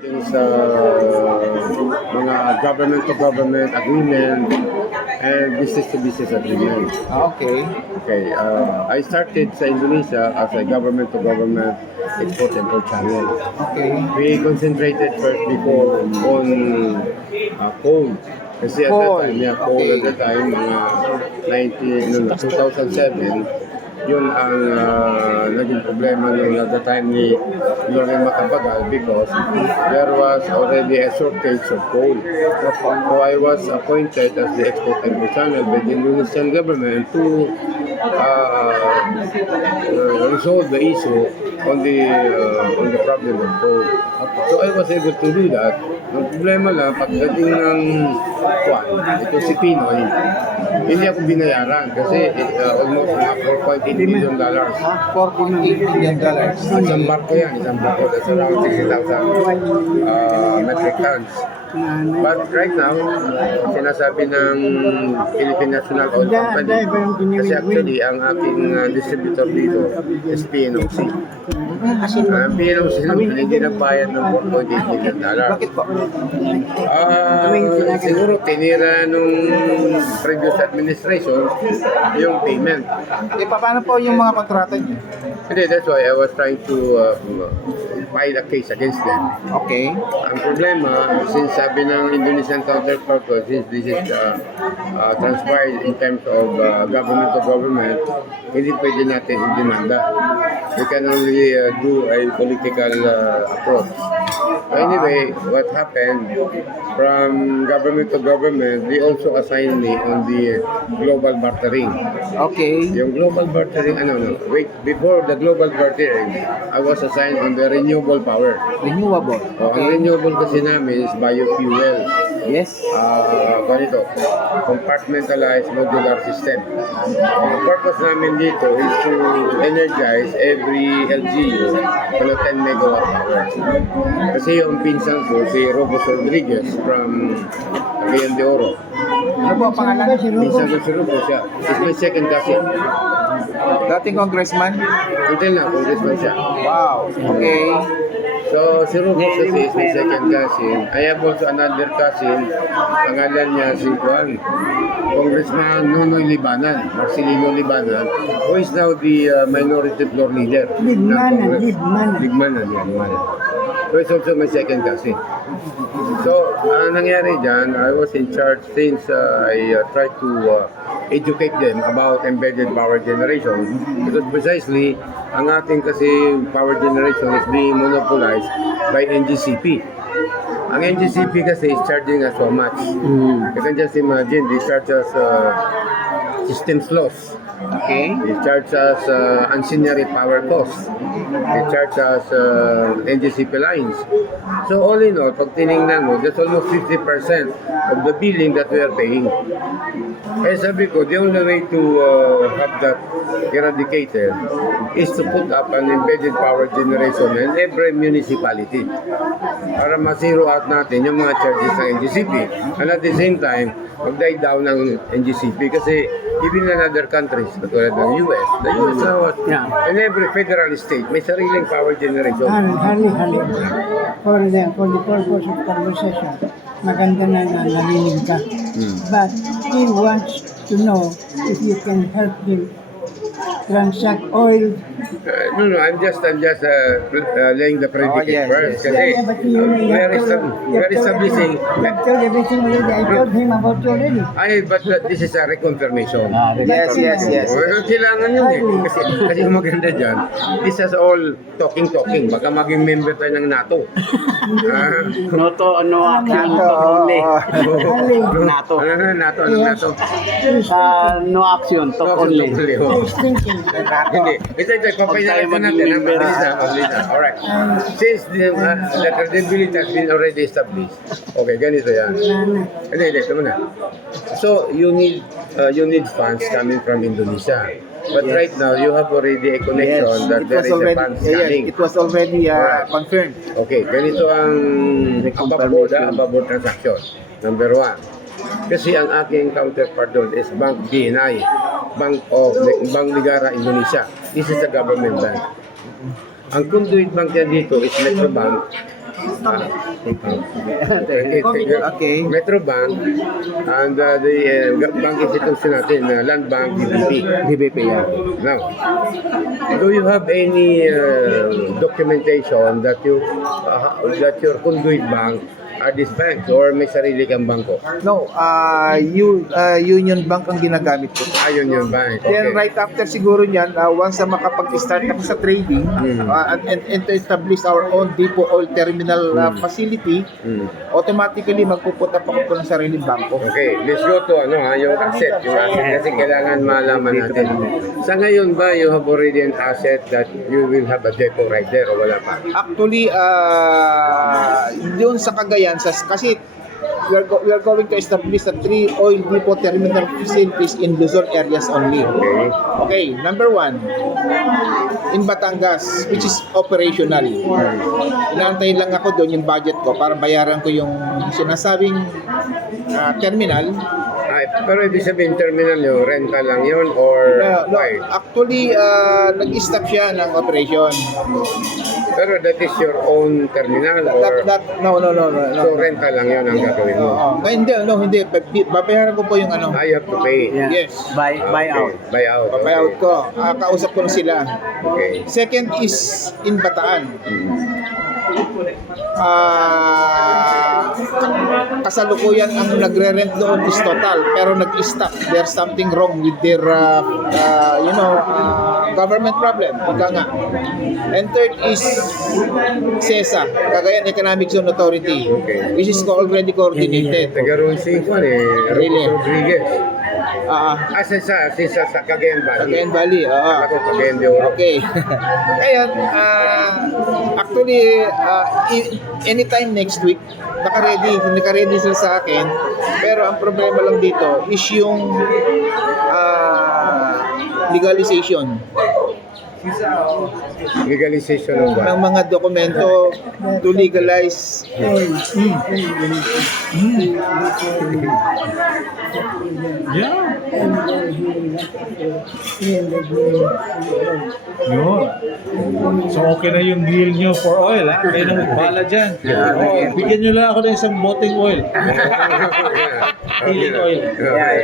Yung sa mga government-to-government agreement and business-to-business agreement. Okay. Okay, I started sa Indonesia as a government-to-government export-import channel. Okay. We concentrated first before on coal. Kasi at that Coal. time, coal Okay. at that time, mga 2007, yun ang naging problema nung at the time ni Lorena Macapagal because there was already a shortage of coal. So I was appointed as the export and channel by the Indonesian government to resolve the issue on the problem of coal. So I was able to do that. Ang problema lang, pagdating ng ito si Pinoy, hindi ako binayaran kasi almost mga $4.8 million. $4.8 million. Isang barko yan, that's around 60,000 metric tons. But right now, sinasabi ng Philippine National Oil Company, kasi actually ang aking distributor dito is PNOC. PNOC naman, hindi nagbayad ng $4.8 million. Bakit po? Siguro tinira nung previous administration yung payment. Paano po yung mga kontrata niyo? Hindi, that's why I was trying to file a case against them. Okay. Ang problema, since sabi ng Indonesian counterpart ko, since this is transpired in terms of government to government, hindi pwede natin i-demanda. We can only do a political approach. Anyway, what happened, from government to government, they also assigned me on the global bartering. Okay. Yung global bartering, before the global bartering, I was assigned on the renewable power. Renewable. Ang renewable kasi namin is biofuel. Yes. Ganito, compartmentalized modular system. Ang purpose namin dito is to energize every LGU on a 10 megawatt hour. Kasi yung pinsan ko, si Robos Rodriguez from Cagayan de Oro. Ano po ang pangalan? Pinsan ko si Robos siya. Is my second cousin. Dating congressman? Until now, congressman siya. Wow. Okay. So, si Rufus kasi is my second cousin. I have also another cousin, pangalan niya si Juan, Congressman Nonoy Libanan, Marcelino Libanan, who is now the minority floor leader. Ligmanan. So, it's also my second cousin. So, ang nangyari dyan, I was in charge since I tried to educate them about embedded power generation because precisely ang ating kasi power generation is being monopolized by NGCP. Ang NGCP kasi is charging us so much. You can just imagine, they charge us systems loss. Okay. They charge us ancillary power costs. They charge us NGCP lines. So all in all, pag tinignan mo, that's almost 50% of the billing that we are paying. Kaya sabi ko, the only way to have that eradicated is to put up an embedded power generation in every municipality para ma-zero out natin yung mga charges ng NGCP. And at the same time, mag-die down ng NGCP kasi even in other countries, katulad ng US, the US now, in every federal state, may sariling power generation. Hali. For the purpose of conversation, maganda na narinig ka. But he wants to know if you can help him transact oil. No, I'm just laying the predicate first. Kasi we're establishing. I've told everything already. I told him about you already. But this is a reconfirmation. Yes. Kailangan yun eh. Kasi yung maganda dyan, this is all talking. Baka maging member tayo ng NATO. No action, NATO. NATO. no action, talk only. He's thinking. Hindi. Ito, papayaan natin. Alright. Since the credibility has been already established, okay, ganito yan. Hindi, ito muna. So, you need funds coming from Indonesia. But right now, you have already a connection that there is a funds coming. It was already confirmed. Okay, ganito ang above transaction. Number one. Kasi ang aking counterpart doon is Bank BNI, Bank Negara Indonesia. This is a government bank. Ang conduit bank niya dito is Metrobank Okay. Metrobank and the bank institution natin, Land Bank, DBP. DBP yan. Now, do you have any documentation that that your conduit bank are these banks or may sarili kang bangko? No, Union Bank ang ginagamit ko. Ayun yung bank. Okay. Then right after siguro niyan, once na makapag-start ako sa trading and to establish our own depot oil terminal facility, automatically magpuput up ako po ng sariling bangko. Okay, let's go to yung asset kasi kailangan malaman natin. Sa ngayon ba you have already an asset that you will have a depot right there o wala pa? Actually, doon sa Cagayan, kasi we are going to establish the 3 oil depot terminal facilities in Luzon areas only. Okay. Okay, number 1, in Batangas, which is operational. Inaantay lang ako doon yung budget ko para bayaran ko yung sinasabing terminal. Ay, pero ibig sabihin terminal nyo, rental lang yun or No, why? actually, nag-stop siya ng operation. Pero that is your own terminal or No. so rental lang yun ang gagawin mo? Hindi. Babayaran ko po yung ano. I have to pay. Yeah. Yes. Buy out. Buy out. Papayout ko. Kausap ko na sila. Okay. Second is in Bataan. Kasalukuyan ang nagre-rent doon is Total, pero nag-stop. There's something wrong with their government problem. Ika nga. And third is CESA, Cagayan Economic Zone Authority, Okay. which is already coordinated. Taga roon si Juan Really? Rodriguez. Ah, Sa Cagayan Valley. Cagayan Valley. Ako, Cagayan de Oro. Okay. Ngayon, actually, anytime next week, naka-ready sila sa akin. Pero ang problema lang dito is yung legalization Legalization of what? ng mga dokumento to legalize. Yun. So okay na yung deal nyo for oil, ha? Kayo na magbahala dyan. Bigyan nyo lang ako ng isang boteng oil. Healing oil.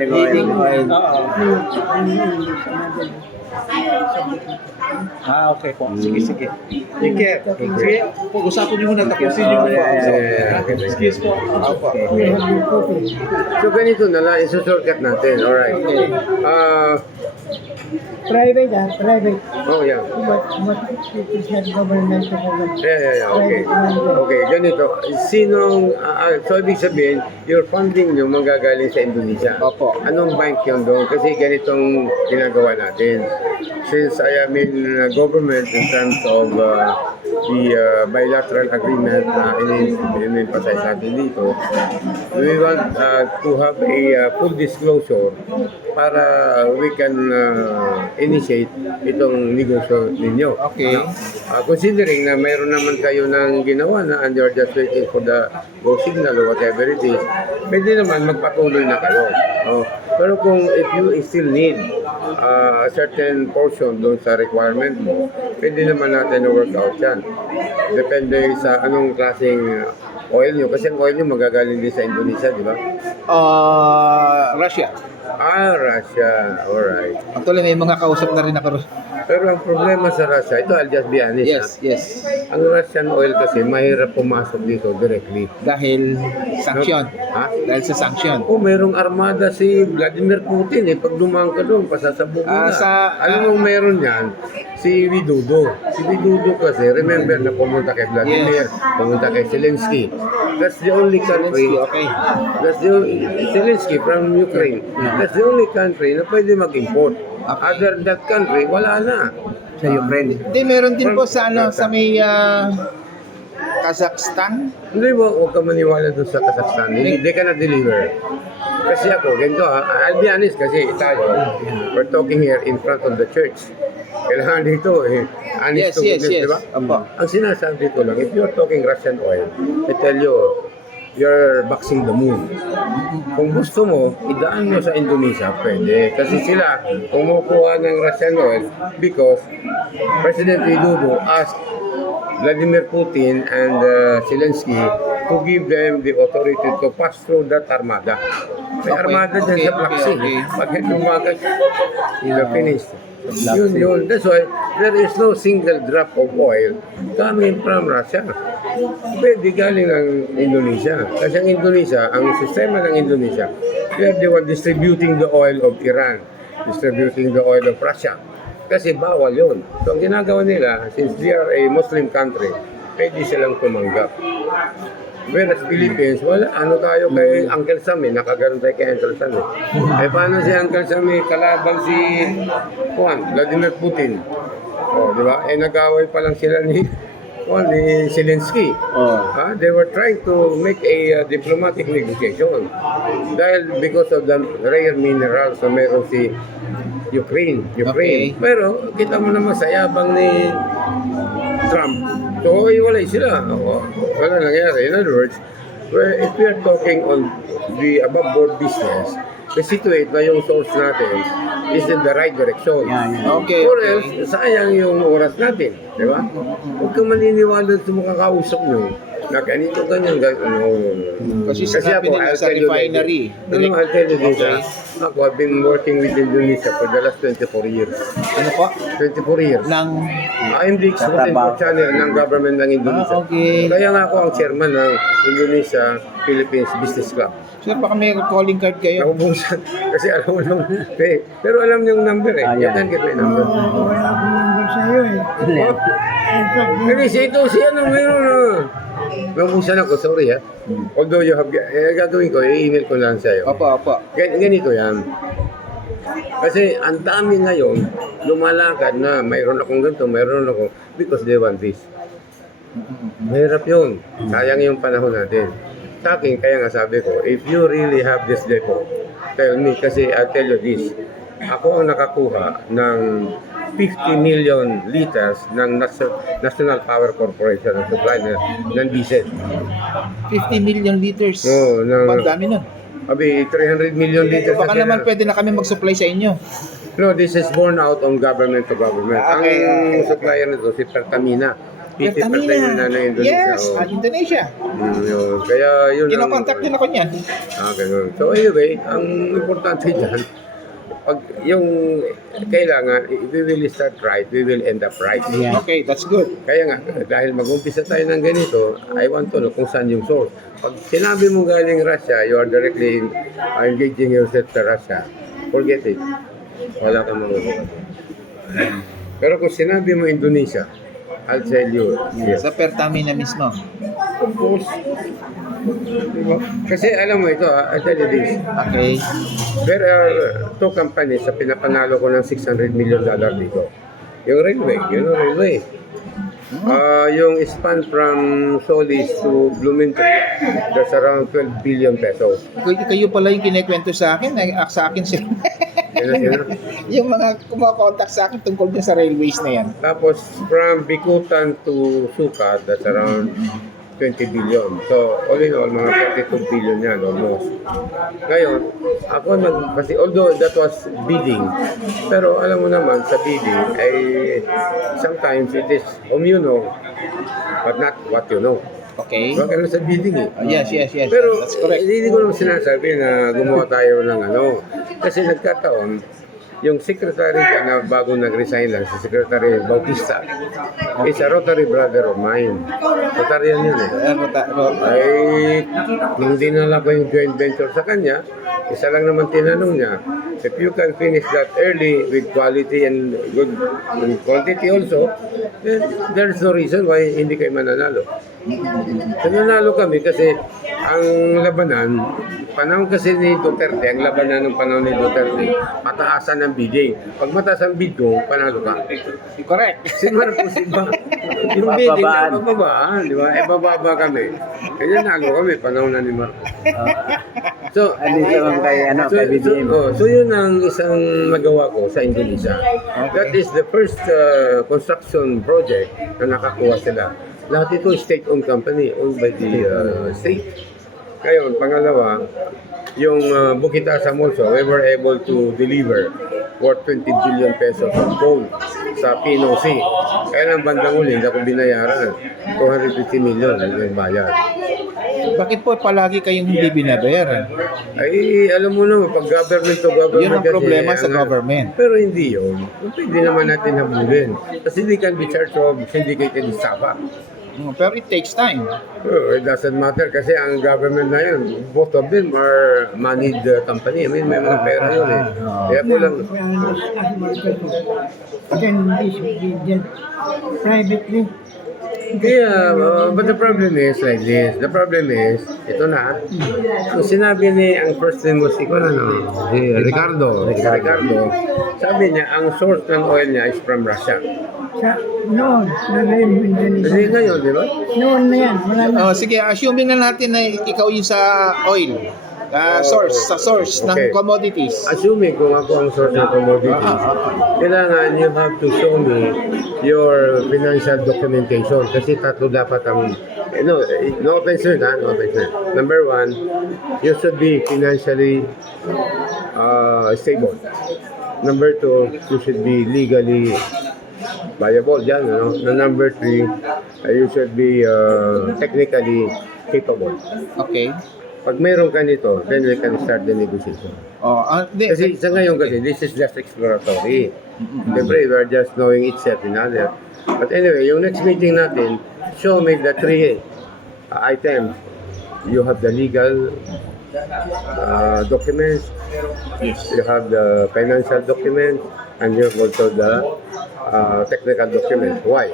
Heating oil. Oo. Okay po. Sige. Take care. Sige, pag-usapan nyo muna. Tapusin nyo muna. Excuse po. So ganito na lang, isusurkat natin. Alright. Private, private. Oh, yeah. But it is not government to government. Yeah. Okay. Okay, ganito. So ibig sabihin, your funding nyo manggagaling sa Indonesia. Opo. Anong bank yun doon? Kasi ganitong ginagawa natin. Since I am in government in terms of the bilateral agreement na in-emphasize natin dito, we want to have a full disclosure para we can initiate itong negosyo ninyo. Okay. Considering na mayroon naman kayo ng ginawa na and you're just waiting for the go signal or whatever it is, pwede naman magpatuloy na kayo. Pero kung if you still need a certain portion doon sa requirement mo, pwede naman natin na-work out yan. Depende sa anong klaseng oil nyo. Kasi ang oil nyo magagaling din sa Indonesia, di ba? Russia. Russia. Alright. Actually, may mga kausap na rin ako. Pero ang problema sa Russia, ito I'll just be honest. Yes. Ang Russian oil kasi mahirap pumasok dito directly. Dahil sanction. Ha? Dahil sa sanction. Mayroong armada si Vladimir Putin Pag dumaan ka doon, pasasabog na. Alam mo meron yan? Si Widodo. Si Widodo kasi, remember na pumunta kay Vladimir, pumunta kay Zelensky. That's the only country. Okay. That's the Zelensky from Ukraine. That's the only country na pwede mag-import. Other that country, wala na. Sa Ukraine. Hindi, meron din po sa may Kazakhstan. Hindi mo, huwag ka maniwala doon sa Kazakhstan. Hindi ka na-deliver. Kasi ako, ganito I'll be honest kasi tayo, we're talking here in front of the church. Kailangan dito honest to goodness, di ba? Ang sinasabi ko lang, if you're talking Russian oil, I tell you, you're boxing the moon. Kung gusto mo, idaan mo sa Indonesia, pwede. Kasi sila, kumukuha ng Russian oil because President Widodo asked Vladimir Putin and Zelensky to give them the authority to pass through that armada. May Okay, armada dyan okay, sa Black Sea. okay. Pag lumagat, finished. Yun. That's why there is no single drop of oil coming from Russia. Pwede galing ng Indonesia. Kasi ang Indonesia, ang sistema ng Indonesia, they are the one distributing the oil of Iran, distributing the oil of Russia. Kasi bawal yun. So ang ginagawa nila, since they are a Muslim country, pwede silang tumanggap. Whereas Philippines, wala, ano tayo kay Uncle Sam eh, nakaganon tayo kay Uncle Sam eh. Eh paano si Uncle Sam eh, kalaban si Vladimir Putin. Oh, di ba? Eh nag-away pa lang sila ni Zelensky. They were trying to make a diplomatic negotiation. Dahil because of the rare minerals na meron si Ukraine. Okay. Pero kita mo naman sa yabang ni Trump. So, iwalay sila. Wala nangyari. In other words, if we are talking on the above board business, situate na yung source natin is in the right direction. Okay, Or okay. else, sayang yung oras natin. Di ba? Huwag kang maniniwala sa mga kakausap nyo na ganito, ganyan, Kasi sinabi nila sa refinery. I'll tell you this. Ako, I've been working with Indonesia for the last 24 years. Ano po? 24 years. Ng... I'm the executive channel ng government ng Indonesia. Okay. Kaya nga ako ang chairman ng Indonesia Philippines Business Club. Sir, baka may calling card kayo. Naubusan. Kasi alam mo lang. Pero alam niyo yung number eh. You can get my number. Wala akong number sa'yo eh. In fact, Kasi ito siya ano meron na. Naubusan ako, sorry ha. Although you have, gagawin ko, i-email ko lang sa'yo. Opo. Ganito yan. Kasi ang dami ngayon, lumalakad na mayroon akong ganito, mayroon akong, because they want this. Mahirap yun. Sayang yung panahon natin. Sa akin, kaya nga sabi ko, if you really have this depot, tell me, kasi I'll tell you this, ako ang nakakuha ng 50 million liters ng National Power Corporation ng supply ng diesel. 50 million liters. Oo, Ang dami nun. Abi, 300 million liters. Baka na naman pwede na kami mag-supply sa inyo. No, this is borne out on government to government. Okay. Ang supplier nito si Pertamina. Pertamina ng Indonesia. Yes, at Indonesia. Yun. Kaya yun Kinokontak din ako niyan. Ganun. So anyway, ang importante dyan, pag yung kailangan, if we will start right, we will end up right. Okay, that's good. Kaya nga, dahil mag-umpisa tayo ng ganito, I want to know kung saan yung source. Pag sinabi mo galing Russia, you are directly engaging yourself to Russia. Forget it. Wala kang magagawa. Pero kung sinabi mo Indonesia, I'll tell you, yes. Sa Pertamina mismo. Of course. Diba? Kasi alam mo ito, I'll tell you this. Okay. There are two companies na pinapanalo ko ng $600 million dito. Yung railway, railway. Yung span from Solis to Blumentritt, that's around 12 billion pesos. Kayo pala yung kinikwento sa akin. Sa akin sila. Yun. Yung mga kumakontak sa akin tungkol din sa railways na yan. Tapos from Bikutan to Sukat, that's around 20 billion. So, all in all, mga 42 billion yan almost. Ngayon, ako kasi although that was bidding, pero alam mo naman, sa bidding, ay sometimes it is you know, but not what you know. Okay. Baka ano sa bidding eh. Yes. Pero That's correct. hindi ko naman sinasabi na gumawa tayo ng ano. Kasi nagkataon, yung secretary ka na bago nag-resign lang, si Secretary Bautista, is a Rotary brother of mine. Rotarian yun eh. Ay, nung dinala ko yung joint venture sa kanya, isa lang naman tinanong niya, if you can finish that early with quality and good quantity also, then there's no reason why hindi kayo mananalo. So, nanalo kami kasi ang labanan, panahon kasi ni Duterte, ang labanan ng panahon ni Duterte, mataasan ang bidding. Pag mataas ang bid mo, panalo ka. Correct. Si Marcos, iba. Yung bidding na bababaan, di ba? Bababa kami. Kaya nalo kami, panahon na ni Marcos. So, Andito lang kay BBM. so yun ang isang nagawa ko sa Indonesia. That is the first construction project na nakakuha sila. Lahat ito state-owned company, owned by the state. Ngayon, pangalawa, yung Bukit Asam also, we were able to deliver worth 20 billion pesos of gold sa PNOC. Kaya lang bandang uli, hindi ako binayaran. 250 million yung bayad. Bakit po palagi kayong hindi binabayaran? Ay, alam mo naman, pag government to government Yun ang kasi, problema sa ang- government. Pero hindi yun. Pwede naman natin habulin. Kasi they can be charged of syndicated estafa. Pero it takes time. Oh, it doesn't matter kasi ang government na yun, both of them are moneyed company. I mean, may mga pera yun eh. Kaya ko lang, Can this be dealt privately? kaya, but the problem is like this. The problem is, ito na, kung sinabi ni ang first name mo si Ricardo, sabi niya, ang source ng oil niya is from Russia. Sa noon, na ngayon, Kasi Indonesia. ngayon, di ba? Noon na yan, wala na. Sige, assuming na natin na ikaw yung sa oil, source ng Okay. commodities. Assuming kung ako ang source ng commodities, kailangan you have to show me your financial documentation kasi tatlo dapat ang no offense yun, ha? No offense yun. Number one, you should be financially stable. Number two, you should be legally viable dyan, ano? Na number three, you should be technically capable. Okay. Pag mayroon ka nito, then we can start the negotiation. Kasi sa ngayon kasi, this is just exploratory. Siyempre, we are just knowing itself in other. But anyway, yung next meeting natin, show me the three items. You have the legal documents, you have the financial documents, and you have also the technical documents. Why?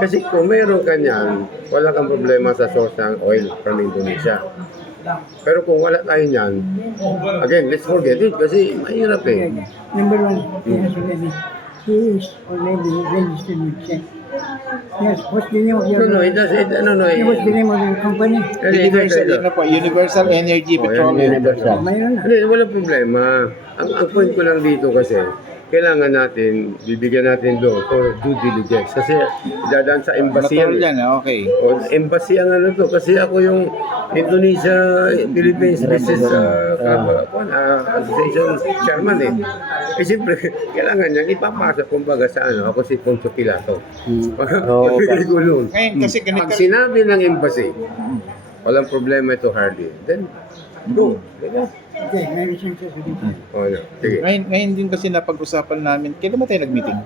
Kasi kung meron ka niyan, wala kang problema sa source ng oil from Indonesia. Pero kung wala tayo niyan, again, let's forget it kasi mahirap eh. Number one, he is already registered with SEC. Yes, what's the name of your... It does, What's the name of your company? Universal Energy Petroleum. Mayroon na. Hindi, wala problema. Ang point ko lang dito kasi, kailangan natin, bibigyan natin doon for due diligence. Kasi dadaan sa embassy Natural yan. yan, okay. O, embassy ang ano to. Kasi ako yung Indonesia Philippines Business Association chairman eh. Eh siyempre, kailangan niya ipapasok kumbaga sa ano. Ako si Poncio Pilato. Pagkakabigay ko nun. Ngayon, kasi Pag sinabi ng embassy, walang problema ito, Hardy. Then, go. Diba? Okay, may isang sasabihin. O, ano. Sige. Ngayon din kasi napag-usapan namin, kailan ba tayo nag-meeting?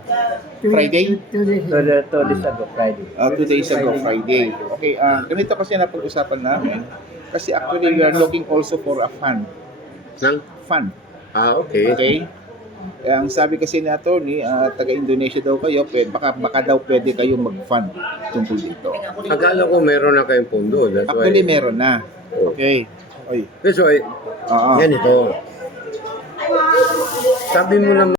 Friday? 2 days. To this ago, Friday. 2 days ago, Friday. Okay, ganito kasi napag-usapan namin. Kasi actually, we are looking also for a fund. Nang? Fund. Okay. Okay? Ang sabi kasi ni attorney, taga-Indonesia daw kayo, baka daw pwede kayo mag-fund tungkol dito. Akala ko meron na kayong pondo. That's why. Actually, meron na. Okay. Oy. That's why, Oo. yan ito. Sabi mo naman,